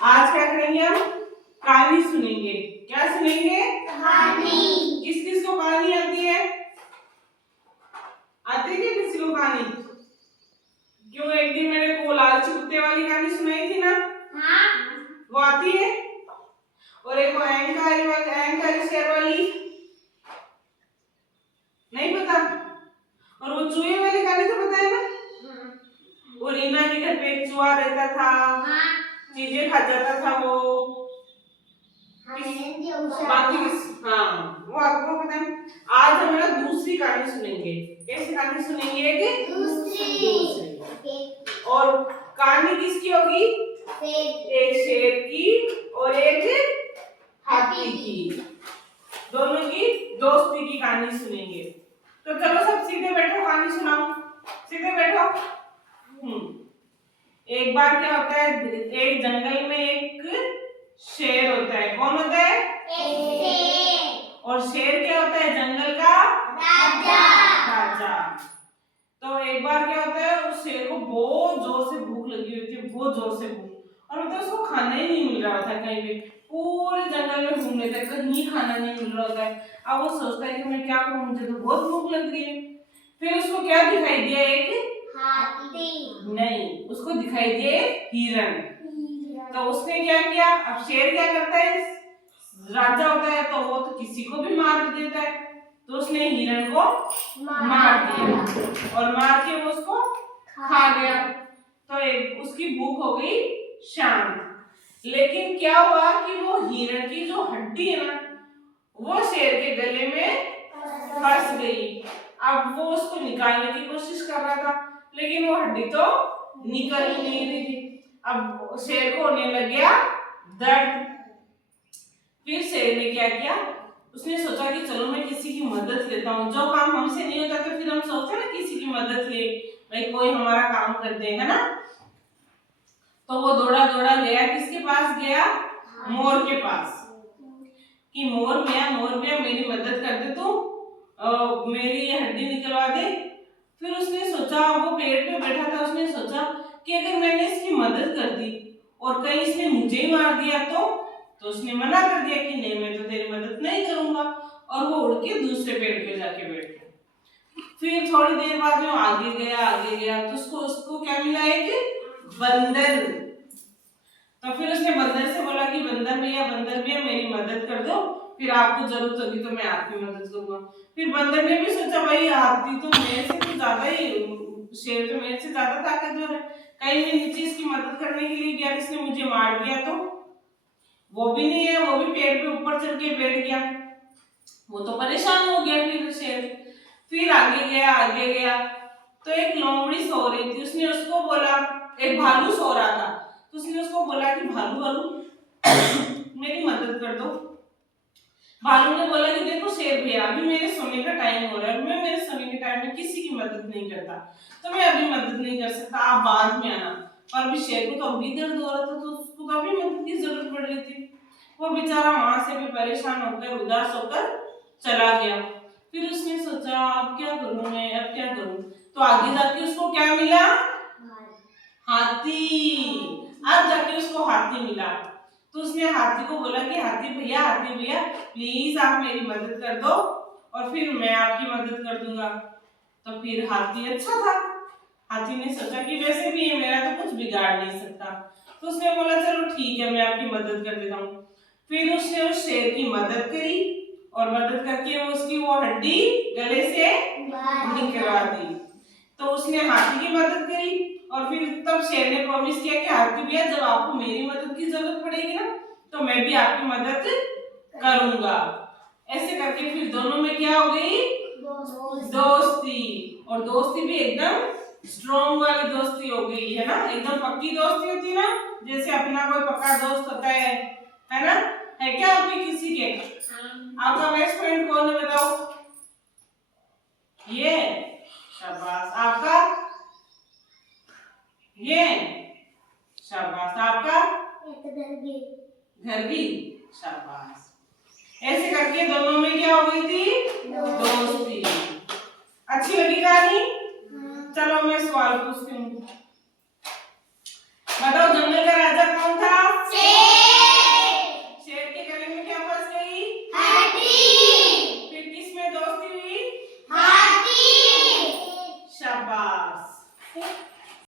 आज क्या करेंगे हम? कहानी सुनेंगे। क्या सुनेंगे? कहानी। किस किस को कहानी आती है? आती है क्या किसी को कहानी? क्यों, एक दिन मैंने को लालची कुत्ते वाली कहानी सुनाई थी ना? हाँ। वो आती है। और एक वो अहंकारी शेर वाली, नहीं पता? और वो चूहे वाली कहानी तो पता है ना? वो रीना के घर पे एक चूहा रहता था। चीजें खा जाता था वो। बाकी हाँ, वो आपको पता है। आज हम ना दूसरी कहानी सुनेंगे। कैसी कहानी सुनेंगे? कि दूसरी। और कहानी किसकी होगी? एक शेर की और एक हाथी की। दोनों की दोस्ती की कहानी सुनेंगे। तो चलो सब सीधे बैठो, कहानी सुनाओ। सीधे बैठो। एक बार क्या होता है, एक जंगल में एक शेर होता है। कौन होता है? शेर। और शेर क्या होता है? जंगल का राजा। तो एक बार क्या होता है, उस शेर को बहुत जोर से भूख लगी हुई थी, बहुत जोर से भूख। और मतलब उसको खाना ही नहीं मिल रहा था कहीं भी। पूरे जंगल में घूम लेता है, कहीं खाना नहीं मिल रहा होता है। अब वो सोचता है कि मैं क्या करूं, मुझे तो बहुत भूख लग रही है। फिर उसको क्या दिखाई दिया? एक हाथी। नहीं, उसको दिखाई दिए हिरण। तो उसने क्या किया? अब शेर क्या करता है, राजा होता है तो वो तो किसी को भी मार देता है। तो उसने हिरण को मार दिया और मार के वो उसको खा गया। तो एक उसकी भूख हो गई शांत। लेकिन क्या हुआ कि वो हिरण की जो हड्डी है ना, वो शेर के गले में फंस गई। अब वो उसको निकालने की कोशिश कर रहा था, लेकिन वो हड्डी तो निकल ही नहीं रही थी। अब शेर को होने लग गया दर्द। फिर शेर ने क्या किया? उसने सोचा कि चलो मैं किसी की मदद लेता हूँ। जो काम हमसे नहीं होता तो फिर हम सोचते हैं ना किसी की मदद ले, भाई कोई हमारा काम कर दे, है ना? तो वो दौड़ा दौड़ा गया। किसके पास गया? मोर के पास। कि मोर मियाँ मेरी मदद कर दे तू, मेरी ये हड्डी निकलवा दे। फिर उसने सोचा, वो पेड़ पे बैठा था, उसने सोचा कि अगर मैंने इसकी मदद कर दी और कहीं इसने मुझे ही मार दिया तो उसने मना कर दिया कि नहीं मैं तो तेरी मदद नहीं करूंगा। और वो उड़ के दूसरे पेड़ पे जाके बैठ गया। फिर थोड़ी देर बाद में आगे गया तो उसको क्या मिला? एक बंदर। तो फिर उसने बंदर से बोला कि बंदर भैया मेरी मदद कर दो, फिर आपको जरूरत होगी तो मैं आपकी मदद करूंगा। फिर बंदर ने भी सोचा भाई हाथी तो मेरे से तो ज्यादा ही, शेर तो मेरे से ज्यादा ताकतवर है, कहीं मैं नीचे इसकी मदद करने के लिए गया, इसने मुझे मार दिया तो वो भी नहीं है, वो भी पेड़ पे ऊपर चढ़ के बैठ गया। वो तो परेशान हो गया फिर शेर। फिर आगे गया तो एक लोमड़ी सो रही थी। उसने उसको बोला, एक भालू सो रहा था, तो उसने उसको बोला कि भालू मेरी मदद कर दो। भालू ने बोला कि देखो शेर भैया, अभी मेरे सोने का टाइम हो रहा है, मैं मेरे सोने के टाइम में किसी की मदद नहीं करता, तो मैं अभी मदद नहीं कर सकता, आप बाद में आना। पर अभी शेर को तो अभी दर्द हो रहा था, तो उसको तो अभी मदद की जरूरत पड़ रही थी। वो बेचारा वहां से भी परेशान होकर, उदास होकर चला गया। फिर उसने सोचा अब क्या करूं मैं, अब क्या करूं? तो आगे जाके उसको क्या मिला? हाथी। अब जाके उसको हाथी मिला। तो उसने हाथी को बोला कि हाथी भैया प्लीज आप मेरी मदद कर दो और फिर मैं आपकी मदद कर दूंगा। तो फिर हाथी अच्छा था, हाथी ने सोचा कि वैसे भी ये मेरा तो कुछ बिगाड़ नहीं सकता। तो उसने बोला चलो ठीक है, मैं आपकी मदद कर देता हूँ। फिर उसने उस शेर की मदद करी और मदद करके उसकी वो हड्डी गले से निकलवा दी। तो उसने हाथी की मदद करी और फिर तब शेर ने प्रॉमिस किया कि हाथी भैया जब आपको मेरी मदद की जरूरत पड़ेगी ना, तो मैं भी आपकी मदद करूंगा। ऐसे करके फिर दोनों में क्या हो गई? दोस्ती। और दोस्ती भी एकदम स्ट्रॉन्ग वाली दोस्ती हो गई, है ना? एकदम पक्की दोस्ती होती है ना, जैसे अपना कोई पक्का दोस्त होता है ना? है क्या आपके किसी के? आपका बेस्ट फ्रेंड कौन है बताओ? ये शाबाश। आपका? ये शाबाश। आपका? घर भी शाबाश। ऐसे करके दोनों में क्या हो गई थी? दोस्ती। अच्छी लगी कहानी? चलो मैं सवाल पूछती हूँ, बताओ जंगल का राजा कौन था? एक